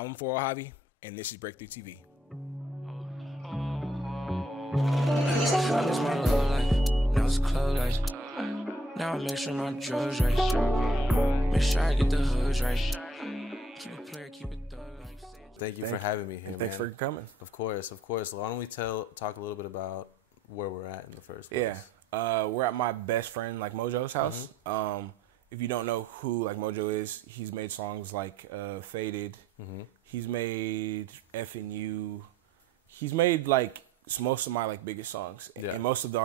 I'm 4ORTUNATELY Javi, and this is Breakthru TV. I miss my low life, now it's club life. Now I make sure my drugs right. Make sure I get the hoods right. Keep it player, keep it thug life. Thank you for having me here, Thanks for coming. Of course. Why don't we talk a little bit about where we're at in the first place? Yeah, we're at my best friend, like Mojo's house. If you don't know who like Mojo is, he's made songs like Faded. He's made F and U. He's made like most of my like biggest songs, and most of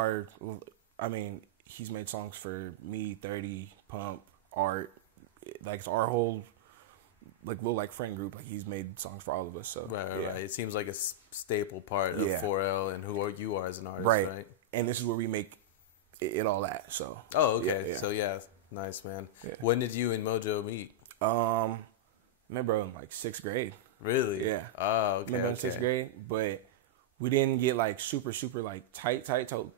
he's made songs for me, 30, Pump, Art, like it's our whole like little like friend group. Like he's made songs for all of us. So right. It seems like a staple part of 4L and who you are as an artist, right? And this is where we make it all at. So So nice, man. Yeah. When did you and Mojo meet? Remember in like 6th grade. Really? Yeah. Oh, okay. Remember in 6th grade, but we didn't get like super like tight till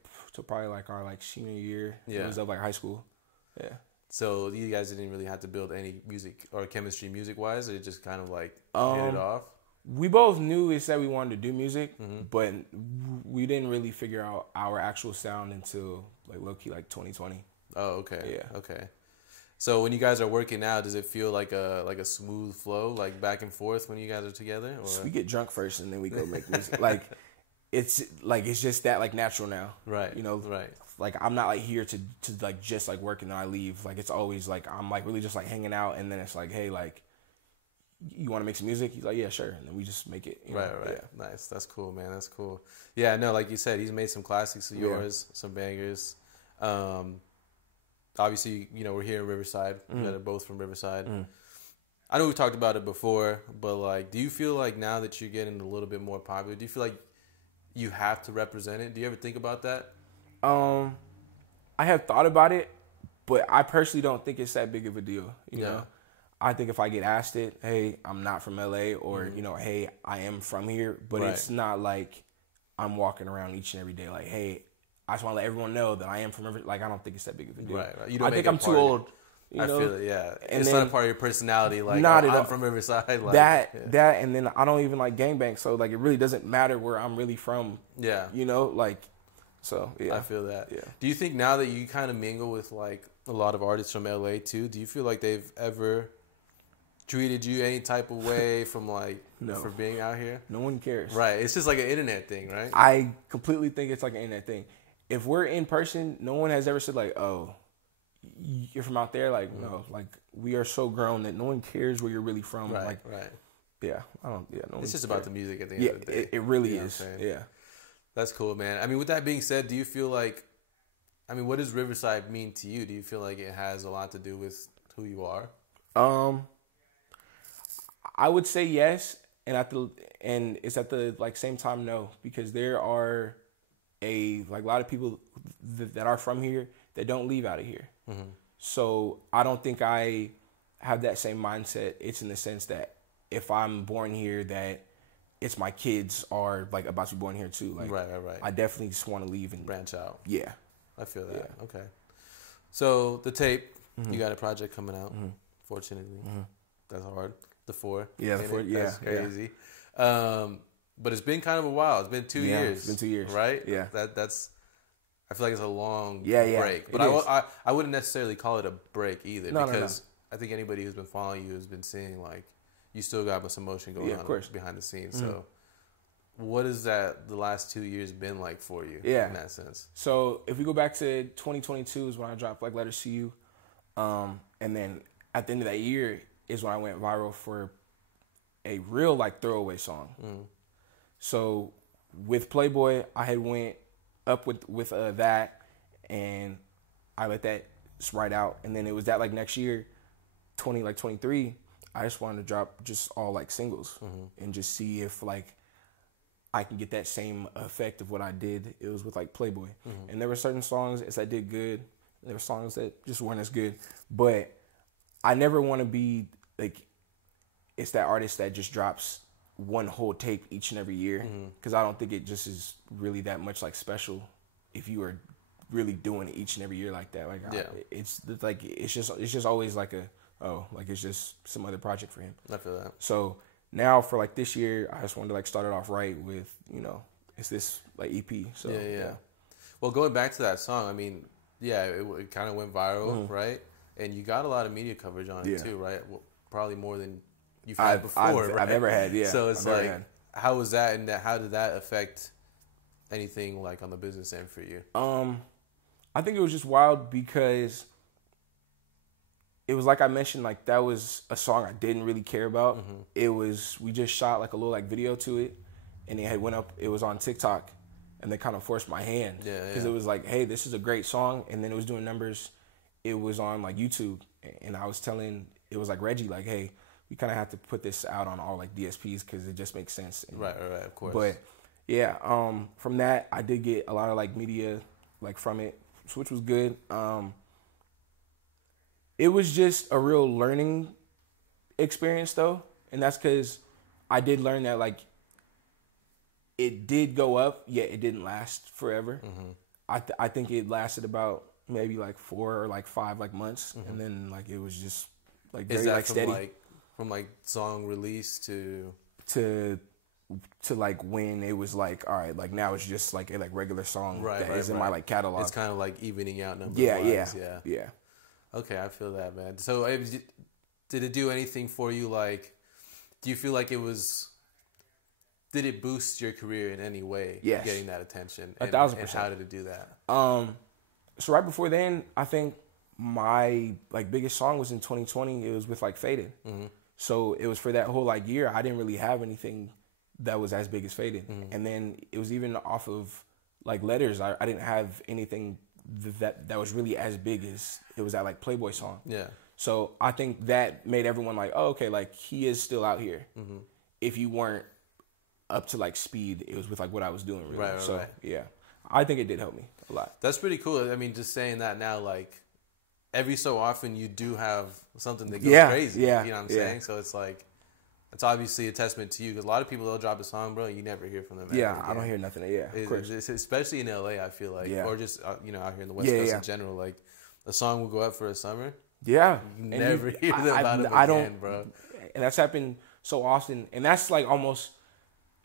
probably like our like senior year. Yeah. It was of like high school. Yeah. So you guys didn't really have to build any music or chemistry music wise, or it just kind of like hit it off? We both knew we said we wanted to do music, but we didn't really figure out our actual sound until like low key like 2020. Oh, okay. Yeah. Okay. So when you guys are working out, does it feel like a smooth flow, like back and forth when you guys are together? Or? So we get drunk first and then we go make music. It's just that like natural now. Right. You know, right. Like I'm not like here to like just like work and then I leave. Like it's always like I'm like really just like hanging out and then it's like, hey, like you want to make some music? He's like, yeah, sure. And then we just make it. Right. Yeah. Nice. That's cool, man. That's cool. Yeah, no, like you said, he's made some classics of yours, some bangers. Obviously, you know, we're here in Riverside. You guys are both from Riverside. I know we've talked about it before, but like, do you feel like now that you're getting a little bit more popular, do you feel like you have to represent it? Do you ever think about that? I have thought about it, but I personally don't think it's that big of a deal. You know, I think if I get asked it, hey, I'm not from LA, or you know, hey, I am from here, but it's not like I'm walking around each and every day like, hey, I just want to let everyone know that I am from Riverside. Like, I don't think it's that big of a deal. Right. You don't I think I'm too old. I feel it, yeah. And it's not a part of your personality, like, I'm from Riverside. Like, that, and then I don't even like gangbang, so, like, it really doesn't matter where I'm really from. Yeah. You know, like, so, yeah. I feel that. Yeah. Do you think now that you kind of mingle with, like, a lot of artists from LA, too, do you feel like they've ever treated you any type of way from, like, for being out here? No one cares. Right. It's just like an internet thing, right? I completely think it's like an internet thing. If we're in person, no one has ever said, like, oh, you're from out there. Like, no, like, we are so grown that no one cares where you're really from. Right. Yeah, I don't. Yeah, no. It's just about the music at the end of the day. It really is. Yeah, that's cool, man. I mean, with that being said, do you feel like, I mean, what does Riverside mean to you? Do you feel like it has a lot to do with who you are? I would say yes, and it's at the like same time no, because there are a lot of people that are from here that don't leave out of here. So I don't think I have that same mindset. It's in the sense that if I'm born here, that it's my kids are like about to be born here too. Like, right. I definitely just want to leave and branch out. Yeah, I feel that. Yeah. Okay. So the tape, you got a project coming out. Fortunately, that's hard. The 4. Yeah, the 4. Yeah, that's crazy. Yeah. But it's been kind of a while. It's been 2 years. It's been 2 years, right? Yeah. That's. I feel like it's a long break. But I wouldn't necessarily call it a break either, because I think anybody who's been following you has been seeing like you still got some emotion going on behind the scenes. So what has the last 2 years been like for you in that sense? So if we go back to 2022 is when I dropped like Letters to You. And then at the end of that year is when I went viral for a real like throwaway song. So with Playboy, I had went up with that, and I let that ride out, and then it was that like next year, 23, I just wanted to drop just all like singles and just see if like I can get that same effect of what I did. It was with like Playboy, and there were certain songs that did good, there were songs that just weren't as good, but I never want to be like it's that artist that just drops one whole tape each and every year, because I don't think it just is really that much like special if you are really doing it each and every year like that. Like it's just always like it's just some other project for him. I feel that. So now for like this year, I just wanted to like start it off right with, you know, it's this like EP. So yeah. Well, going back to that song, I mean, yeah, it kind of went viral, right? And you got a lot of media coverage on it too, right? Well, probably more than you've had before, right? I've ever had, yeah. So it's like, how was that, and how did that affect anything like on the business end for you? I think it was just wild because it was like I mentioned, like that was a song I didn't really care about. It was, we just shot like a little like video to it, and it had went up, it was on TikTok, and they kind of forced my hand. Because it was like, hey, this is a great song, and then it was doing numbers. It was on like YouTube, and I was telling, it was like Reggie, like, hey, we kind of have to put this out on all like DSPs because it just makes sense. And, right, of course. But yeah, from that, I did get a lot of like media like from it, which was good. It was just a real learning experience though, and that's because I did learn that like it did go up, yet it didn't last forever. I think it lasted about maybe like 4 or like 5 like months, and then like it was just like very like steady. From like song release to like when it was like, all right, like now it's just like a like regular song that is in my like catalog. It's kind of like evening out numbers. Yeah. Okay, I feel that, man. So did it do anything for you? Like, do you feel like it was? Did it boost your career in any way? Yes. Getting that attention. 1,000%. And how did it do that? So right before then, I think my like biggest song was in 2020. It was with like Faded. So it was for that whole like year. I didn't really have anything that was as big as Faded. And then it was even off of like Letters. I didn't have anything that was really as big as it was that like Playboy song. Yeah. So I think that made everyone like, oh, okay, like he is still out here. If you weren't up to like speed, it was with like what I was doing really. Right. Yeah, I think it did help me a lot. That's pretty cool. I mean, just saying that now, like every so often you do have something that goes crazy. Yeah. You know what I'm saying? So it's like, it's obviously a testament to you, because a lot of people, they'll drop a song, bro, and you never hear from them. Yeah, I don't hear nothing. Of course. Especially in LA, I feel like, or just you know, out here in the West Coast in general, like a song will go up for a summer. Yeah, you never hear about it again, bro. And that's happened so often, and that's like almost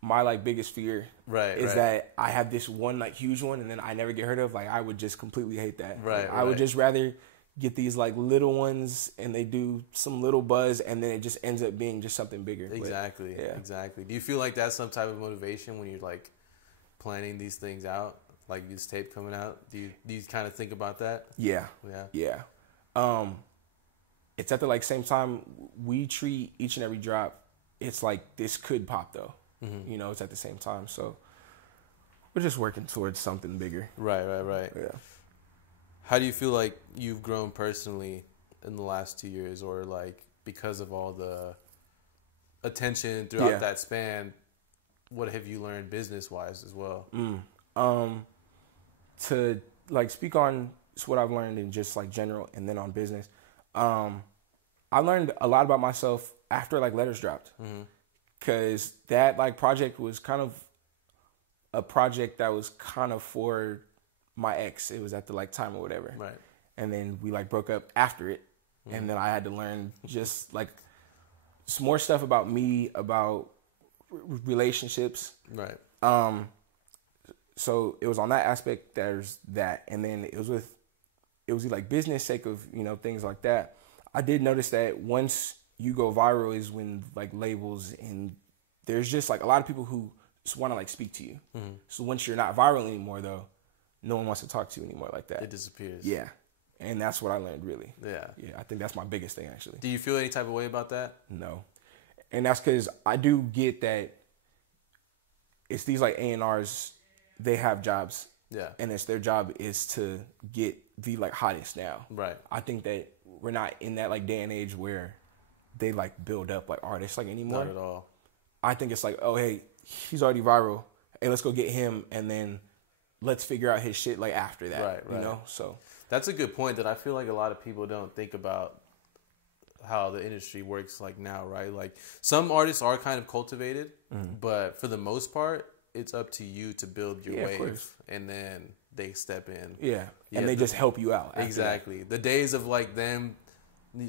my like biggest fear. Is that I have this one like huge one, and then I never get heard of. Like I would just completely hate that. I would just rather get these like little ones, and they do some little buzz, and then it just ends up being just something bigger. Exactly. Exactly. Do you feel like that's some type of motivation when you're like planning these things out, like this tape coming out? Do you kind of think about that? Yeah. It's at the like same time we treat each and every drop. It's like this could pop though. You know, it's at the same time. So we're just working towards something bigger. Right. Yeah. How do you feel like you've grown personally in the last 2 years, or like because of all the attention throughout that span? What have you learned business wise as well? To like speak on what I've learned in just like general, and then on business, I learned a lot about myself after like Letters dropped. Cause that like project was kind of a project that was kind of for my ex. It was at the like time or whatever. Right. And then we like broke up after it. And then I had to learn just like some more stuff about me, about relationships. Right. So it was on that aspect, there's that. And then it was like business sake of, you know, things like that. I did notice that once you go viral is when like labels, and there's just like a lot of people who just want to like speak to you. So once you're not viral anymore though, no one wants to talk to you anymore like that. It disappears. Yeah. And that's what I learned really. Yeah. I think that's my biggest thing actually. Do you feel any type of way about that? No. And that's because I do get that it's these like A&Rs, they have jobs. Yeah. And it's their job is to get the like hottest now. Right. I think that we're not in that like day and age where they like build up like artists like anymore. Not at all. I think it's like, oh hey, he's already viral. Hey, let's go get him, and then let's figure out his shit like after that. Right. You know? So that's a good point that I feel like a lot of people don't think about how the industry works like now, right? Like some artists are kind of cultivated, but for the most part, it's up to you to build your wave, and then they step in. Yeah. And they just help you out. Exactly. The days of like them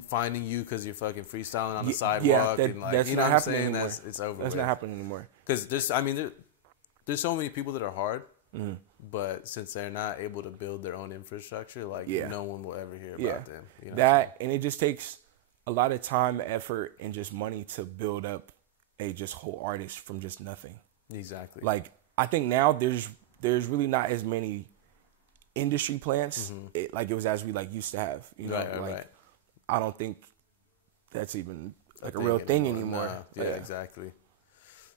finding you because you're fucking freestyling on the sidewalk and like, that's you know not what I'm saying? Anymore. It's over. That's not happening anymore. Because there's so many people that are hard, but since they're not able to build their own infrastructure, like no one will ever hear about them. You know that, and it just takes a lot of time, effort, and just money to build up a just whole artist from just nothing. Exactly. Like, I think now there's really not as many industry plants like it was as we like used to have. You know, right. I don't think that's even like a real thing anymore. Nah. Yeah, exactly.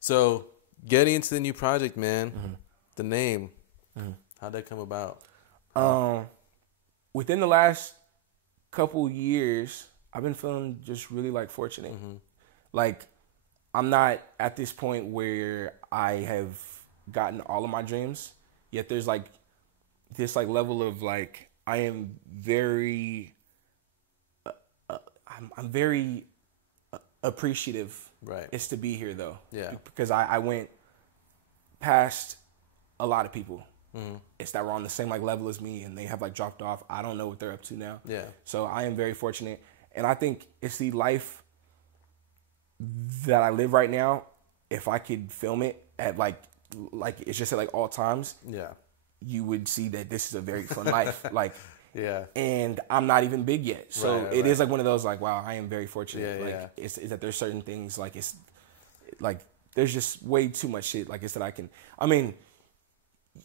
So getting into the new project, man, the name, how'd that come about? Within the last couple years, I've been feeling just really like fortunate. Like, I'm not at this point where I have gotten all of my dreams, yet there's like this like level of like, I am very, I'm very appreciative. Right. It's to be here though. Yeah. Because I went past a lot of people. It's that were on the same like level as me and they have like dropped off. I don't know what they're up to now. Yeah. So I am very fortunate. And I think it's the life that I live right now. If I could film it at like it's just at like all times. Yeah. You would see that this is a very fun life. Like, yeah. And I'm not even big yet. So it is like one of those like, wow, I am very fortunate. It's that there's certain things like it's like there's just way too much shit like it's that I can. I mean,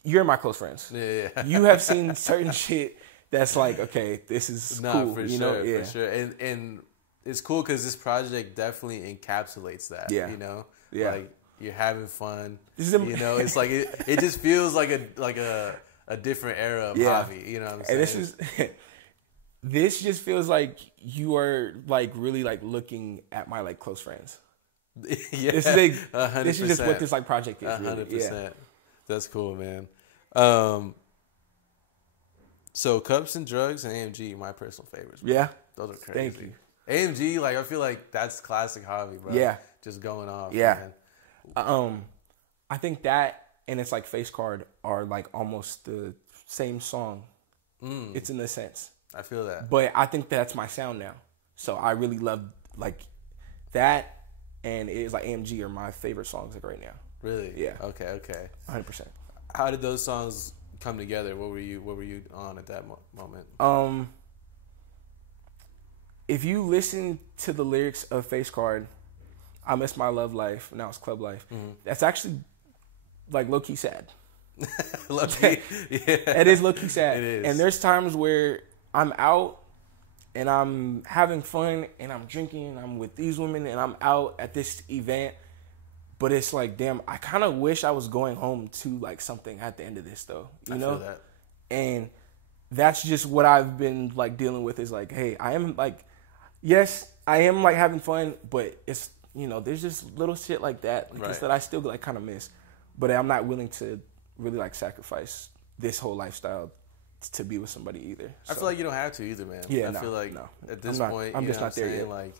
you're my close friends. Yeah. You have seen certain shit that's like, okay, this is cool. For sure. And it's cool because this project definitely encapsulates that. Yeah. You know? Yeah. Like you're having fun. You know, it's like it just feels like a different era of Javi. You know what I'm saying? And this just feels like you are like really like looking at my like close friends. Yeah. This is just what this like project is. 100%. Really. Yeah. That's cool, man. So Cups and Drugs and AMG, my personal favorites. Bro. Yeah. Those are crazy. Thank you. AMG, like I feel like that's classic Javi, bro. Yeah. Just going off. Yeah. Man. I think that and it's like Face Card are like almost the same song. It's in a sense. I feel that. But I think that's my sound now. So I really love like that and it is like AMG are my favorite songs like right now. Really? Yeah. Okay. 100%. How did those songs come together? What were you on at that moment? If you listen to the lyrics of Face Card, I miss my love life, now it's club life. That's actually like low key sad. Low key, yeah. It is low key sad. It is. And there's times where I'm out and I'm having fun and I'm drinking and I'm with these women and I'm out at this event. But it's like, damn, I kind of wish I was going home to like something at the end of this though. You know? Feel that. And that's just what I've been like dealing with is like, hey, I am like, yes, I am like having fun, but it's, you know, there's just little shit like that like, that I still like kind of miss. But I'm not willing to really like sacrifice this whole lifestyle to be with somebody either. So. I feel like you don't have to either, man. Yeah, I feel like at this point, I'm just not there yet. Like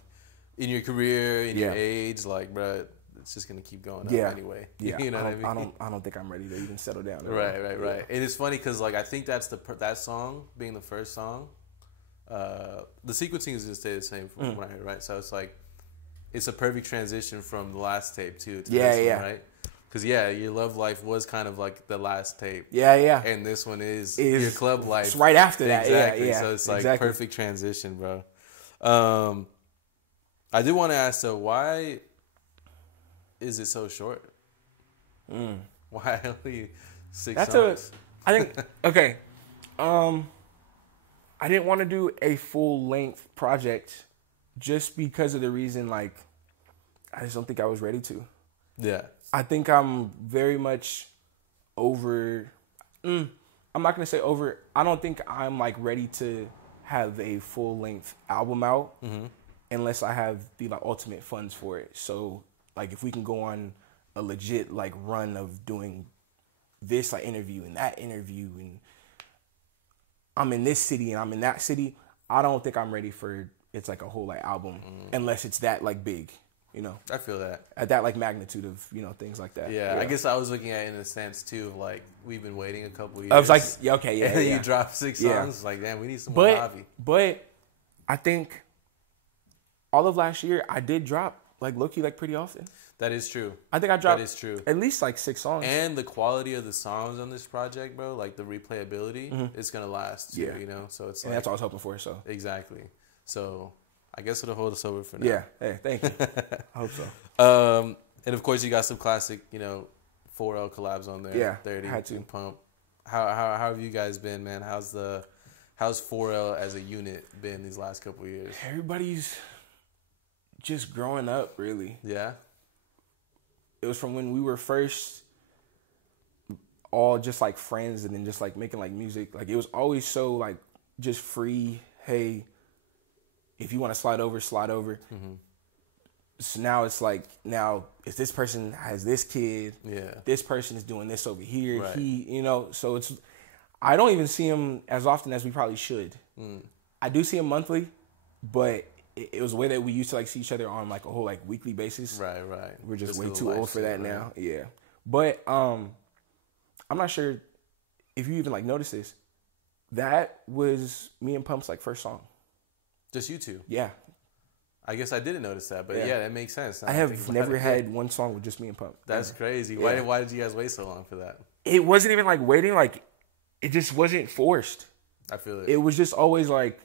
in your career, in your age, like, bro, it's just gonna keep going up anyway. Yeah, you know what I mean. I don't think I'm ready to even settle down. Right. And it's funny because like I think that's that song being the first song. The sequencing is gonna stay the same from what I heard, right? So it's like it's a perfect transition from the last tape to this one, right? Because your love life was kind of like the last tape. Yeah. And this one is your club life. It's right after that. Exactly. Yeah. So it's like perfect transition, bro. I did want to ask though, why is it so short? Why only 6 songs? I think okay. I didn't want to do a full length project just because of the reason like I just don't think I was ready to. Yeah. I think I'm very much over. I'm not gonna say over. I don't think I'm like ready to have a full length album out unless I have the like ultimate funds for it. So like if we can go on a legit like run of doing this like interview and that interview and I'm in this city and I'm in that city, I don't think I'm ready for it's like a whole like album unless it's that like big. You know, I feel that at that like magnitude of things like that. Yeah, I guess I was looking at it in a sense too of like we've been waiting a couple years. I was like, and then you drop 6 songs. Like, damn, we need some more Javi. But I think all of last year, I did drop like low-key like pretty often. That is true. I think I dropped that is true. At least like 6 songs. And the quality of the songs on this project, bro, like the replayability, is going to last too, you know? So it's and that's what I was hoping for, so. Exactly. So I guess it'll hold us over for now. Yeah. Hey, thank you. I hope so. And of course you got some classic, you know, 4L collabs on there. Yeah, 30 had to. and Pump. How have you guys been, man? How's 4L as a unit been these last couple of years? Everybody's just growing up, really. Yeah. It was from when we were first all just like friends and then just like making like music. Like it was always so like just free. Hey, if you want to slide over, slide over. Mm-hmm. So now it's like, now if this person has this kid, this person is doing this over here. Right. He, you know, so it's, I don't even see him as often as we probably should. I do see him monthly, but it was the way that we used to like see each other on like a whole like weekly basis. Right. We're just way too old for that now. Yeah. But I'm not sure if you even like noticed this. That was me and Pump's like first song. Just you two? Yeah. I guess I didn't notice that, but yeah, that makes sense. I have never had one song with just me and Pump. That's crazy. Yeah. Why did you guys wait so long for that? It wasn't even like waiting, like it just wasn't forced. I feel it. It was just always like,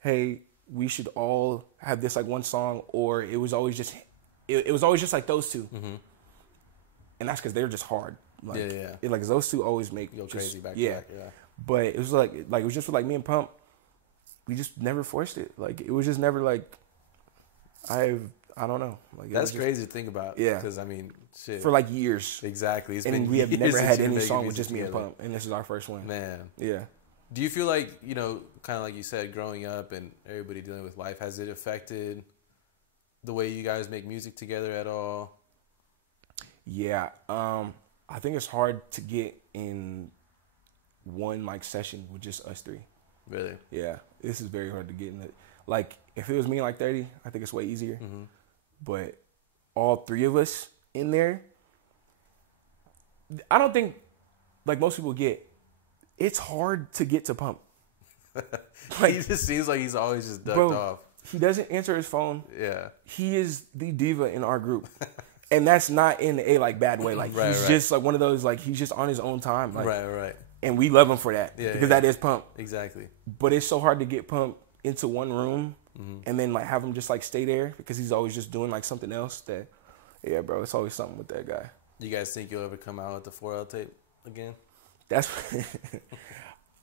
hey, we should all have this like one song, or it was always just it was always just like those two. Mm-hmm. And that's because they're just hard. Like, it, like those two always make go crazy back to back. Yeah. But it was like it was just with like me and Pump. We just never forced it. Like it was just never like I don't know. Like that's crazy to think about. Yeah. Because I mean, shit. For like years. Exactly. And we have never had any song with just me and Pump, and this is our first one. Man. Yeah. Do you feel like, you know, kind of like you said, growing up and everybody dealing with life, has it affected the way you guys make music together at all? Yeah. I think it's hard to get in one like session with just us three. Really? Yeah. This is very hard to get in it. Like if it was me and like 30, I think it's way easier. Mm-hmm. But all three of us in there, I don't think like most people get. It's hard to get to Pump. Like, he just seems like he's always just ducked off. He doesn't answer his phone. Yeah. He is the diva in our group. And that's not in a like bad way. Like he's just like one of those, like he's just on his own time. Like, right. And we love him for that. Yeah, because that is Pump. Exactly. But it's so hard to get Pump into one room and then like have him just like stay there because he's always just doing like something else that, yeah, bro, it's always something with that guy. You guys think you'll ever come out with the 4L tape again? That's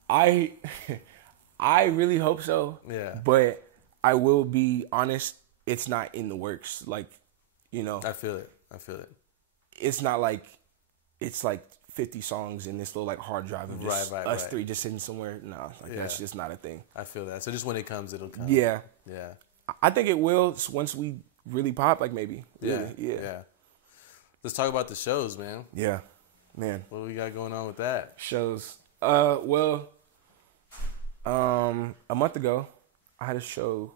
I really hope so. Yeah. But I will be honest, it's not in the works. Like, you know. I feel it. It's not like it's like 50 songs in this little like hard drive of just us three just sitting somewhere. No, like that's just not a thing. I feel that. So just when it comes, it'll come. Yeah. Yeah. I think it will once we really pop, like maybe. Really. Yeah. Let's talk about the shows, man. Yeah. Man. What we got going on with that? Shows. Well, a month ago, I had a show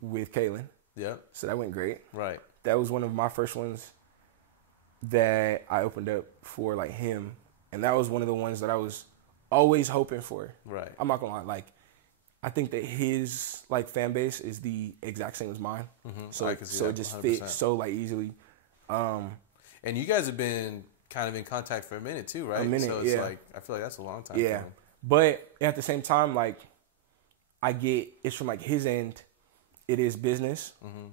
with Kaylin. Yep. So that went great. Right. That was one of my first ones that I opened up for like him. And that was one of the ones that I was always hoping for. Right. I'm not gonna lie. Like, I think that his like fan base is the exact same as mine. Mm-hmm. So it just 100%. Fit so like easily. And you guys have been kind of in contact for a minute too, right? A minute, so it's like, I feel like that's a long time. Yeah. But at the same time, like, I get it's from like his end, it is business. Mm-hmm.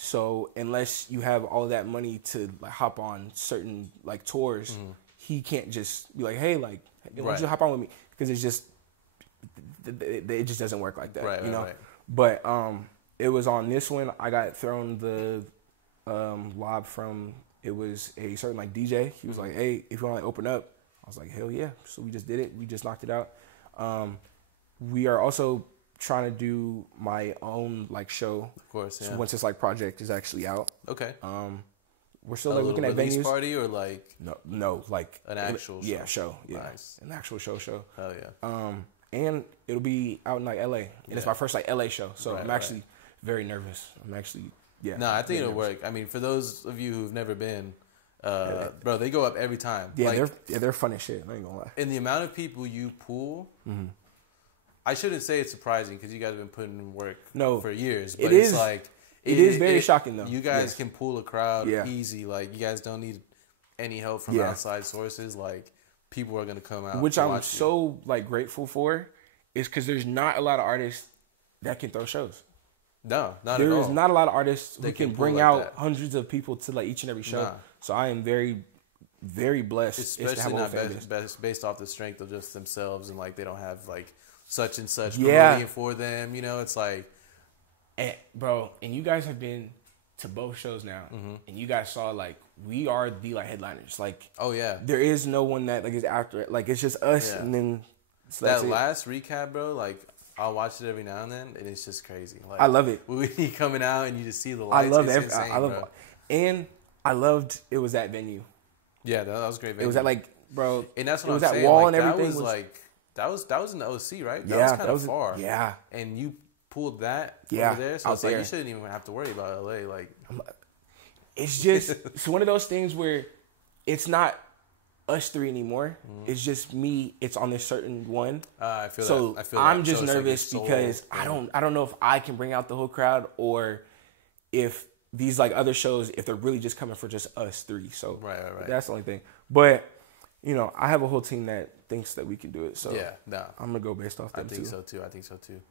So unless you have all of that money to like hop on certain like tours, he can't just be like, hey, like, why don't you hop on with me? Because it's just, it just doesn't work like that, you know? Right. But it was on this one, I got thrown the lob from, it was a certain like DJ. He was like, hey, if you want to open up, I was like, hell yeah. So we just did it. We just knocked it out. We are also trying to do my own like show. Of course, yeah. So once this like project is actually out. Okay. We're still like looking at venues. Party or like no, like an actual show. Yeah, show. Yeah. Nice. An actual show. Hell yeah. And it'll be out in like LA. And it's my first like LA show. So I'm actually very nervous. No, I think it'll work. I mean, for those of you who've never been, bro, they go up every time. Yeah, like, they're fun as shit. I ain't gonna lie. And the amount of people you pull, I shouldn't say it's surprising because you guys have been putting in work for years. But it's like It is very shocking though. You guys can pull a crowd easy. Like you guys don't need any help from outside sources. Like people are gonna come out, which I'm so like grateful for, is because there's not a lot of artists that can throw shows. No, not there at all. There's not a lot of artists who can bring out hundreds of people to like each and every show. So I am very, very blessed. Especially not based off the strength of just themselves, and like they don't have like such and such promoting for them. You know, it's like, bro, and you guys have been to both shows now, and you guys saw like we are the like headliners. Like, oh yeah, there is no one that like is after it. Like it's just us, and then that last recap, bro. Like I'll watch it every now and then, and it's just crazy. Like I love it. When you coming out and you just see the lights. I love insane, I love bro. And I loved it was that venue. Yeah, that was a great venue. It was at like, bro, and that's what it was I'm that saying. wall like, and everything. That was in the OC, right? Yeah, that was kind of far. Yeah, and you pulled that over there, so it's like you shouldn't even have to worry about LA. Like, it's just it's one of those things where it's not us three anymore. It's just me. It's on this certain one. I feel so that. I feel I'm that. just so nervous like because I don't know if I can bring out the whole crowd or if these like other shows, if they're really just coming for just us three. So right. That's the only thing. But you know, I have a whole team that thinks that we can do it. So I'm gonna go based off that. I think so too.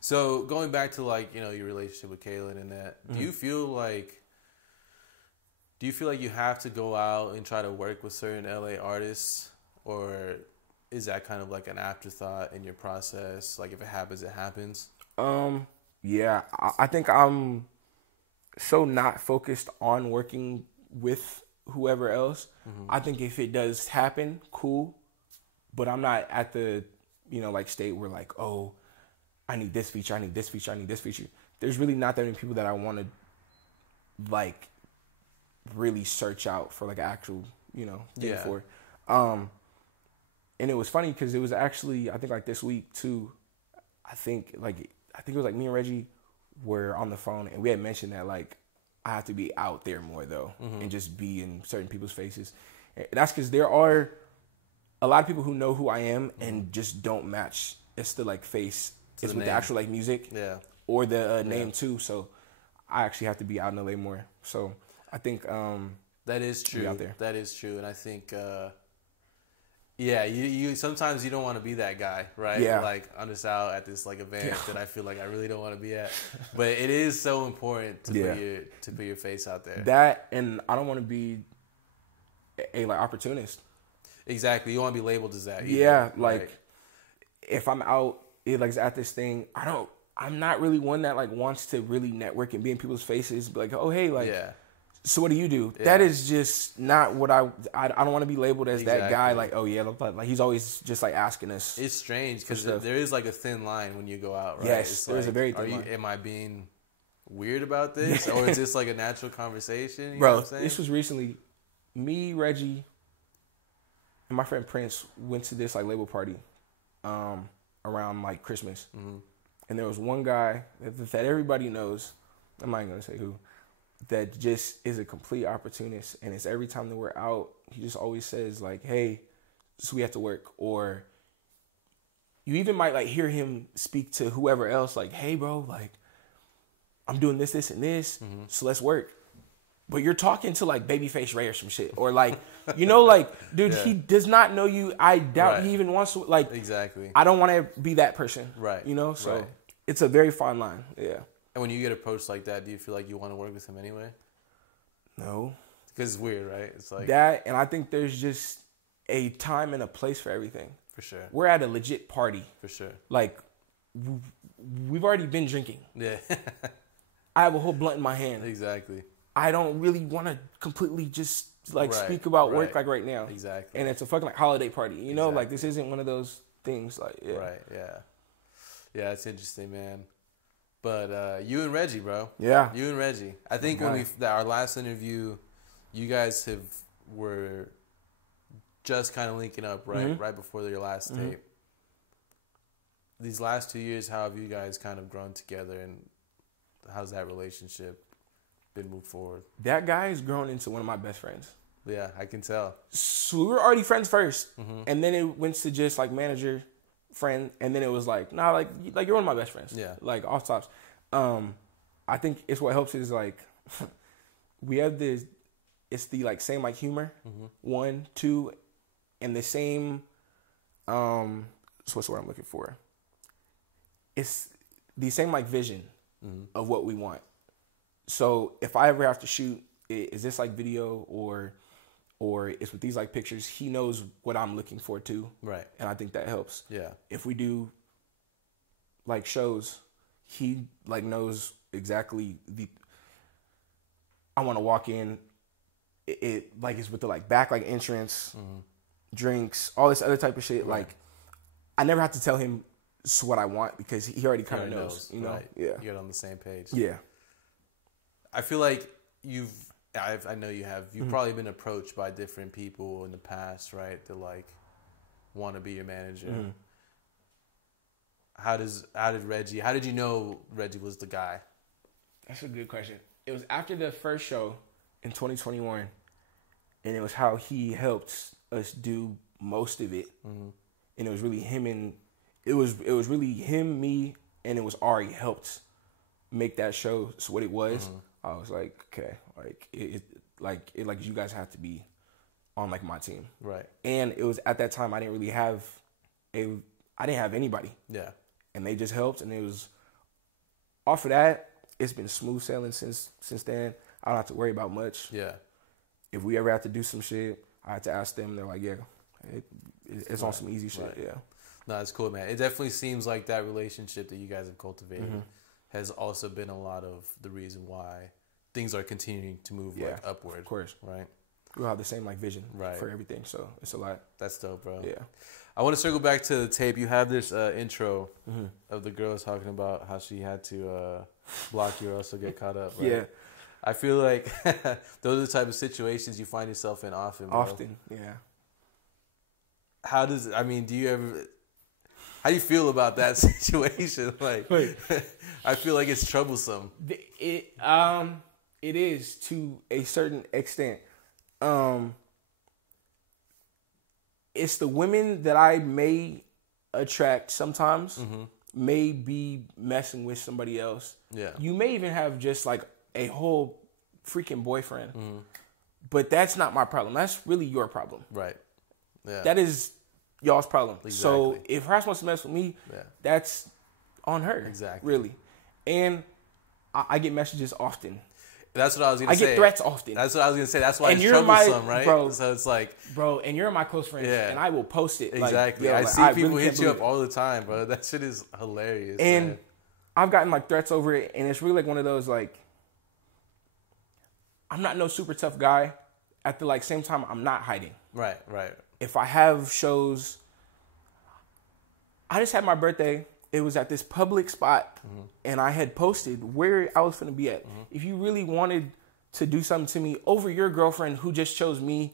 So going back to like, you know, your relationship with Kaylin and that, do you feel like you have to go out and try to work with certain LA artists, or is that kind of like an afterthought in your process? Like if it happens, it happens. Yeah, I think I'm so not focused on working with whoever else. I think if it does happen, cool, but I'm not at the, you know, like state where like, oh, I need this feature, I need this feature, I need this feature. There's really not that many people that I want to like really search out for like an actual, you know, thing for. And it was funny because it was actually, I think like this week too, I think it was like me and Reggie were on the phone and we had mentioned that like I have to be out there more though and just be in certain people's faces. And that's because there are a lot of people who know who I am and just don't match. It's the like face. It's with the actual like music or the name too. So I actually have to be out in LA more. So I think that is true. Out there. That is true. And I think you sometimes you don't want to be that guy, right? Yeah. Like I'm just out at this like event that I feel like I really don't want to be at. But it is so important to put your face out there. That, and I don't want to be a like opportunist. Exactly. You don't want to be labeled as that either, yeah, like right? if I'm out like at this thing, I'm not really one that like wants to really network and be in people's faces, be like, oh hey, like so what do you do? That is just not what I don't want to be labeled as that guy. Like, oh yeah, like he's always just like asking us. It's strange because there is like a thin line when you go out, right? Yes, there's a very thin line. Am I being weird about this, or is this like a natural conversation? You Bro, know what I'm saying? This was recently. Me, Reggie, and my friend Prince went to this like label party, around like Christmas, and there was one guy that everybody knows. I'm not even gonna say who. That just is a complete opportunist, and it's every time that we're out, he just always says like, "Hey, so we have to work," or you even might like hear him speak to whoever else, like, "Hey, bro, like, I'm doing this, this, and this, so let's work." But you're talking to like Babyface Ray or some shit, or like, you know, like, dude, he does not know you. I doubt he even wants to. Like, exactly. I don't want to be that person, right? You know, so it's a very fine line, yeah. And when you get approached like that, do you feel like you want to work with him anyway? No. Because it's weird, right? It's like that, and I think there's just a time and a place for everything. For sure. We're at a legit party. For sure. Like, we've already been drinking. Yeah. I have a whole blunt in my hand. Exactly. I don't really want to completely just, like, speak about work, like, right now. Exactly. And it's a fucking, like, holiday party. You know? Like, this isn't one of those things, like, Right, yeah. Yeah, it's interesting, man. But you and Reggie, bro. Yeah. You and Reggie. I think when our last interview, you guys were just kind of linking up, right? Right before your last tape. These last 2 years, how have you guys kind of grown together, and how's that relationship been moved forward? That guy has grown into one of my best friends. Yeah, I can tell. So we were already friends first, and then it went to just like manager, friend, and then it was like, nah, like you're one of my best friends. Yeah. Like off tops. I think it's what helps is like we have this. It's the like same like humor, 1, 2, and the same. So what's the word I'm looking for? It's the same like vision of what we want. So if I ever have to shoot, is this like video or it's with these like pictures? He knows what I'm looking for too, right? And I think that helps. Yeah. If we do like shows, he like knows exactly I want to walk in. It like it's with the like back like entrance, drinks, all this other type of shit. Right. Like I never have to tell him what I want because he already kind of knows. You know, right. Yeah, you're on the same page. Yeah. I feel like I know you have. You've probably been approached by different people in the past, right? That like want to be your manager. How did you know Reggie was the guy? That's a good question. It was after the first show in 2021, and it was how he helped us do most of it. And it was really him and it was really him, me, and it was Ari helped make that show what it was. I was like, okay, like you guys have to be on like my team, right? And it was at that time I didn't have anybody, yeah, and they just helped, and it was off of that. It's been smooth sailing since then. I don't have to worry about much. Yeah, if we ever have to do some shit, I had to ask them. They're like, yeah, it's on some easy shit. Right. Yeah, no, it's cool, man. It definitely seems like that relationship that you guys have cultivated has also been a lot of the reason why things are continuing to move like upward. Of course. Right. We all have the same like vision for everything. So it's a lot. That's dope, bro. Yeah. I want to circle back to the tape. You have this intro of the girl talking about how she had to block you or else she'll get caught up. Right? Yeah. I feel like those are the type of situations you find yourself in often, bro. Often, yeah. How do you feel about that situation? Like, I feel like it's troublesome. It is to a certain extent. It's the women that I may attract sometimes may be messing with somebody else. Yeah. You may even have just like a whole freaking boyfriend. But that's not my problem. That's really your problem. Right. Yeah. That is y'all's problem. Exactly. So if her wants to mess with me, that's on her. Exactly. Really. And I get messages often. That's what I was going to say. I get threats often. That's what I was going to say. That's why it's troublesome, right? Bro, so it's like... Bro, and you're my close friend, and I will post it. Exactly. Like, I see people really hit you up all the time, bro. That shit is hilarious. And man. I've gotten like threats over it, and it's really like one of those like... I'm not no super tough guy. At the like same time, I'm not hiding. Right, right. If I have shows... I just had my birthday... It was at this public spot, and I had posted where I was going to be at. If you really wanted to do something to me over your girlfriend who just chose me,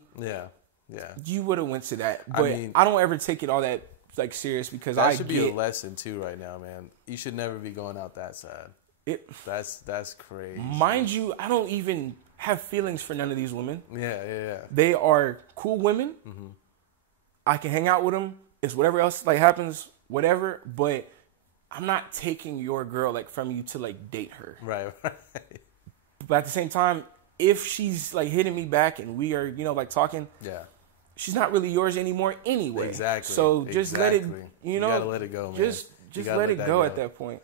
you would have went to that. But I don't ever take it all that like serious because that should be a lesson too right now, man. You should never be going out that sad. That's crazy. Mind you, I don't even have feelings for none of these women. Yeah. They are cool women. I can hang out with them. It's whatever else like happens, whatever. But I'm not taking your girl like from you to like date her. Right. But at the same time, if she's like hitting me back and we are, like talking, she's not really yours anymore anyway. Exactly. So just let it, you gotta let it go, man. Just let it go at that point.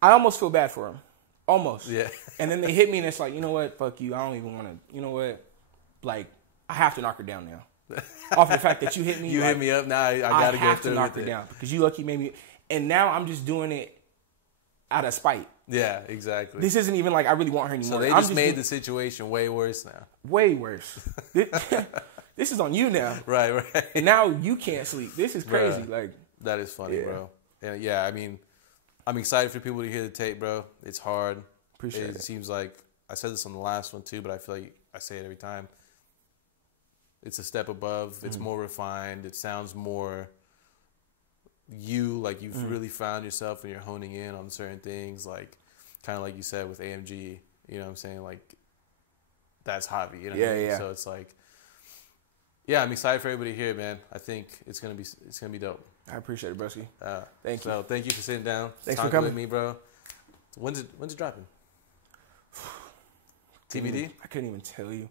I almost feel bad for him. Almost. Yeah. And then they hit me and it's like, you know what? Fuck you. I don't even want to, you know what? Like, I have to knock her down now. Off the fact that you hit me. You hit me up. Now I got to go through to knock her down because you lucky made me. And now I'm just doing it out of spite. Yeah, exactly. This isn't even like I really want her anymore. So they just made the situation way worse now. Way worse. This is on you now. Right. And now you can't sleep. This is crazy. Like that is funny, bro. And I mean, I'm excited for people to hear the tape, bro. It's hard. Appreciate it. It seems like I said this on the last one too, but I feel like I say it every time. It's a step above. It's more refined. It sounds more you, like you've really found yourself and you're honing in on certain things, like kind of like you said with AMG, you know what I'm saying? Like that's Javi, you know what I mean? So it's like, I'm excited for everybody here, man. I think it's gonna be dope. I appreciate it, Brusky. Thank you. So thank you for sitting down. Thanks for coming with me, bro. When's it dropping? TBD? I couldn't even tell you.